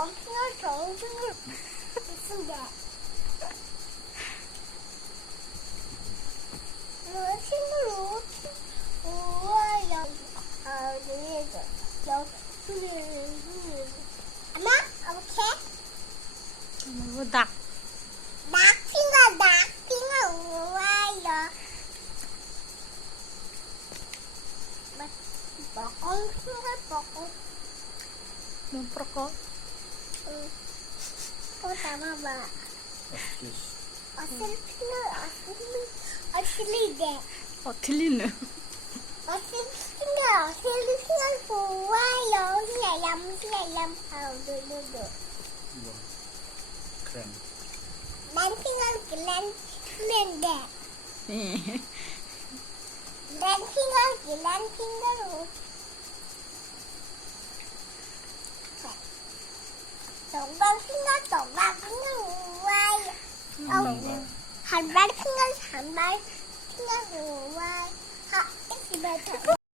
정신을 쓴다. 친구로 우와요. 엄마, 오케이? 뭐다? 낙핑아 우와요. 먹어, 먹어. Mau perokok? 담아봐. Asli. 어슬리 돼. 들리네. 어슬리 좋아요. 시야람 누누누. Wah, keren. 난 그랜데. Nih. 난 핑으로. 동방 우와요. 한발 핑을 우와요. 하, 이거